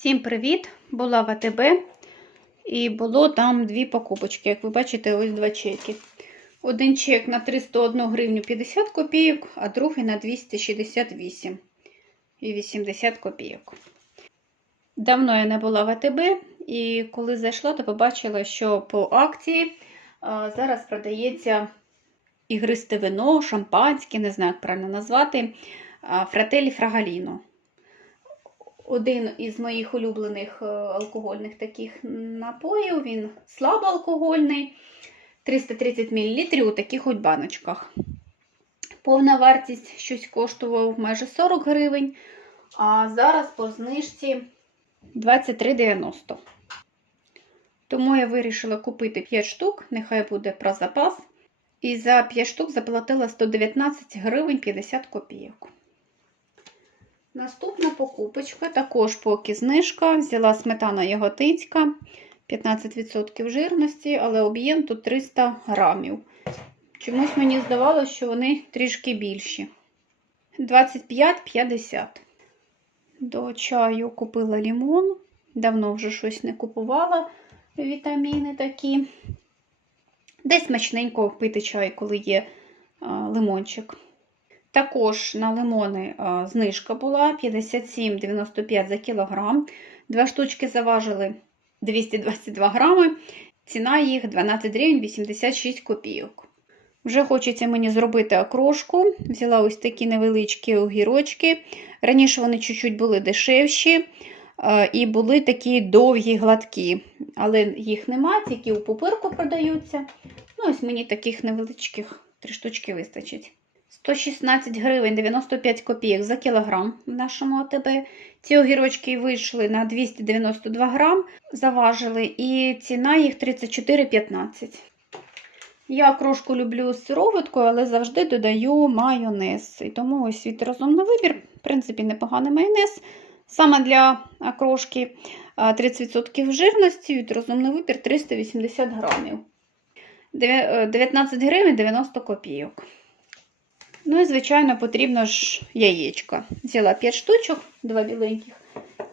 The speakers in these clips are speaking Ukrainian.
Всім привіт! Була в АТБ і було там дві покупочки. Як ви бачите, ось два чеки. Один чек на 301 гривню 50 копійок, а другий на 268 і 80 копійок. Давно я не була в АТБ, і коли зайшла, то побачила, що по акції зараз продається ігристе вино, шампанське, не знаю, як правильно назвати, фрателі Фрагаліно один із моїх улюблених е, алкогольних таких напоїв. Він слабоалкогольний, 330 мл у таких от баночках. Повна вартість щось коштував майже 40 гривень, а зараз по знижці 23,90. Тому я вирішила купити 5 штук, нехай буде про запас. І за 5 штук заплатила 119 гривень 50 копійок. Наступна покупочка, також поки знижка. Взяла сметана яготицька, 15% жирності, але об'єм тут 300 грамів. Чомусь мені здавалося, що вони трішки більші. 25,50. До чаю купила лімон. Давно вже щось не купувала вітаміни такі. Десь смачненько пити чай, коли є лимончик. Також на лимони знижка була 57,95 за кілограм. Два штучки заважили 222 грами. Ціна їх 12 гривень 86 копійок. Вже хочеться мені зробити окрошку. Взяла ось такі невеличкі огірочки. Раніше вони чуть-чуть були дешевші і були такі довгі, гладкі. Але їх нема, тільки у пупирку продаються. Ну, ось мені таких невеличких три штучки вистачить. 116 гривень 95 копійок за кілограм в нашому АТБ. Ці огірочки вийшли на 292 грам, заважили, і ціна їх 34,15. Я крошку люблю з сироваткою, але завжди додаю майонез. І тому ось від розумний вибір, в принципі, непоганий майонез. Саме для окрошки 30% жирності, від розумний вибір 380 грамів. 19 гривень 90 копійок. Ну і, звичайно, потрібно ж яєчка. Взяла 5 штучок, два біленьких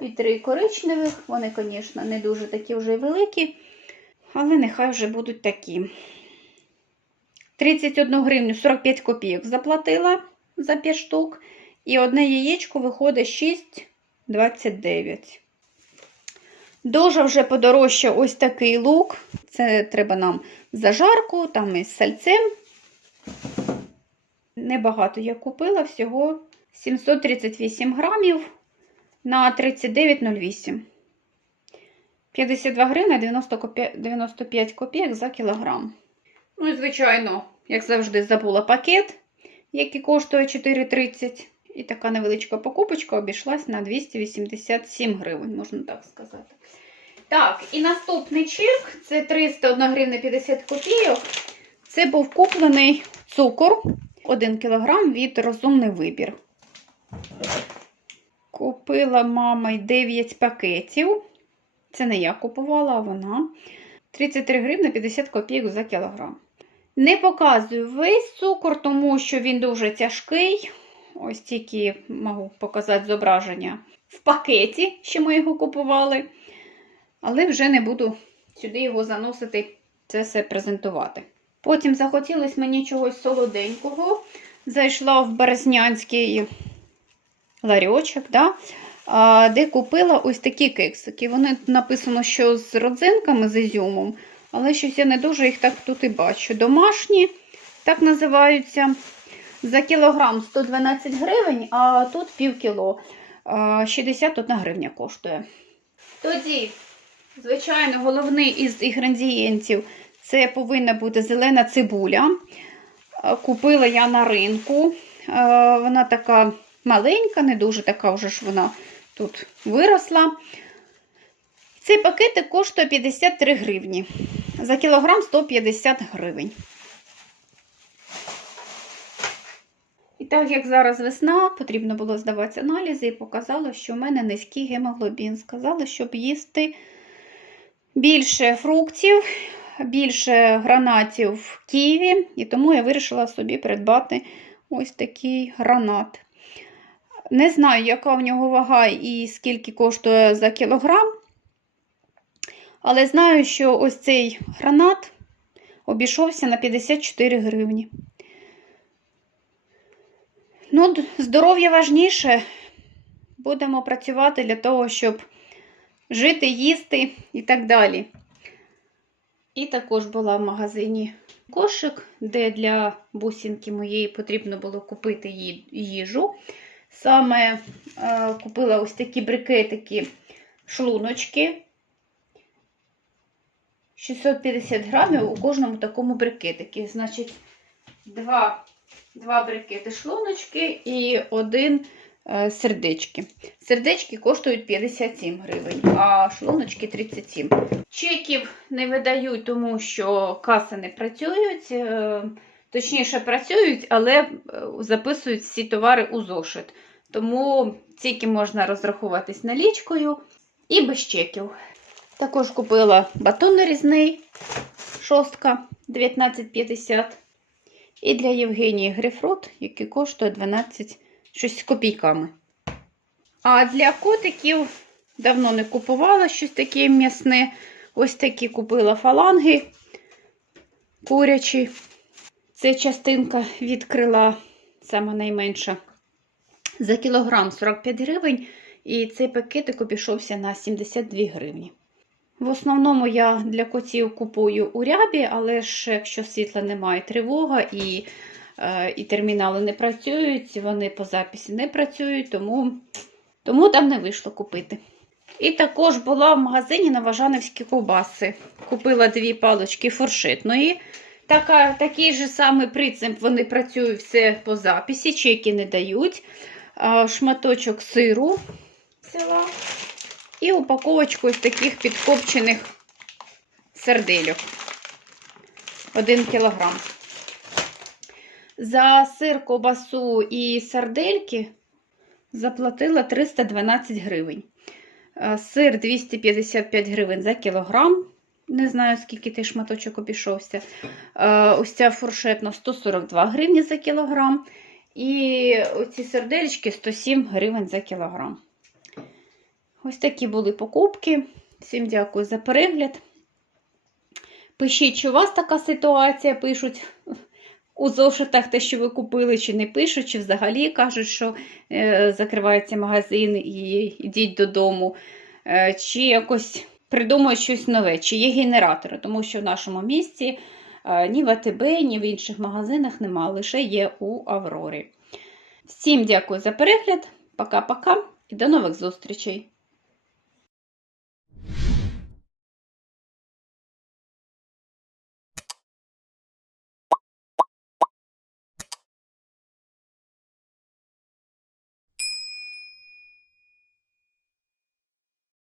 і три коричневих. Вони, звісно, не дуже такі вже великі, але нехай вже будуть такі. 31 гривню 45 копійок заплатила за 5 штук. І одне яєчко виходить 6,29. Дуже вже подорожчав ось такий лук. Це треба нам зажарку, там із сальцем. Небагато я купила, всього 738 грамів на 39,08. 52 гривні 95 копійок за кілограм. Ну і, звичайно, як завжди, забула пакет, який коштує 4,30. І така невеличка покупочка обійшлась на 287 гривень, можна так сказати. Так, і наступний чек це 301 гривня 50 копійок. Це був куплений цукор. 1 кг від розумний вибір. Купила мама 9 пакетів. Це не я купувала, а вона. 33 гривні 50 копійок за кілограм. Не показую весь цукор, тому що він дуже тяжкий. Ось тільки можу показати зображення в пакеті, що ми його купували. Але вже не буду сюди його заносити, це все презентувати. Потім захотілося мені чогось солоденького. Зайшла в Березнянський ларьочок, да? де купила ось такі кексики. Вони написано, що з родзинками, з ізюмом, але щось я не дуже їх так тут і бачу. Домашні, так називаються. За кілограм 112 гривень, а тут пів кіло 61 гривня коштує. Тоді, звичайно, головний із інгредієнтів це повинна бути зелена цибуля. Купила я на ринку. Вона така маленька, не дуже така вже ж вона тут виросла. Цей пакетик коштує 53 гривні. За кілограм 150 гривень. І так як зараз весна, потрібно було здавати аналізи і показало, що в мене низький гемоглобін. Сказали, щоб їсти більше фруктів, більше гранатів в Києві, і тому я вирішила собі придбати ось такий гранат. Не знаю, яка в нього вага і скільки коштує за кілограм. Але знаю, що ось цей гранат обійшовся на 54 гривні. Ну, здоров'я важніше. Будемо працювати для того, щоб жити, їсти і так далі. І також була в магазині кошик, де для бусинки моєї потрібно було купити їжу. Саме е, купила ось такі брикетики, шлуночки. 650 грамів у кожному такому брикетикі. Значить, два, два брикети шлуночки і один сердечки. Сердечки коштують 57 гривень, а шлуночки 37. Чеків не видають, тому що каси не працюють. е, Точніше, працюють, але е, записують всі товари у зошит. Тому тільки можна розрахуватись налічкою і без чеків. Також купила батон нарізний, шостка 19,50. І для Євгенії грейпфрут, який коштує 12 щось з копійками. А для котиків давно не купувала щось таке м'ясне. Ось такі купила фаланги курячі. Це частинка від крила, сама найменша. За кілограм 45 гривень. І цей пакетик обійшовся на 72 гривні. В основному я для котів купую у рябі, але ж якщо світла немає, тривога і, і термінали не працюють, вони по записі не працюють, тому, тому там не вийшло купити. І також була в магазині новожанівські ковбаси. Купила дві палочки фуршетної. Така, такий же самий принцип, вони працюють все по записі, чеки не дають. Шматочок сиру взяла. І упаковочку ось таких підкопчених сардельок. 1 кілограм. За сир, ковбасу і сардельки заплатила 312 гривень. Е, Сир 255 гривень за кілограм. Не знаю, скільки той шматочок обійшовся. Е, Ось ця фуршетна 142 гривні за кілограм. І оці сердельки 107 гривень за кілограм. Ось такі були покупки. Всім дякую за перегляд. Пишіть, чи у вас така ситуація, пишуть у зошитах те, що ви купили, чи не пишуть, чи взагалі кажуть, що е, закривається магазин і йдіть додому. Е, чи якось придумають щось нове, чи є генератори, тому що в нашому місті е, ні в АТБ, ні в інших магазинах нема, лише є у Аврорі. Всім дякую за перегляд. Пока-пока і до нових зустрічей!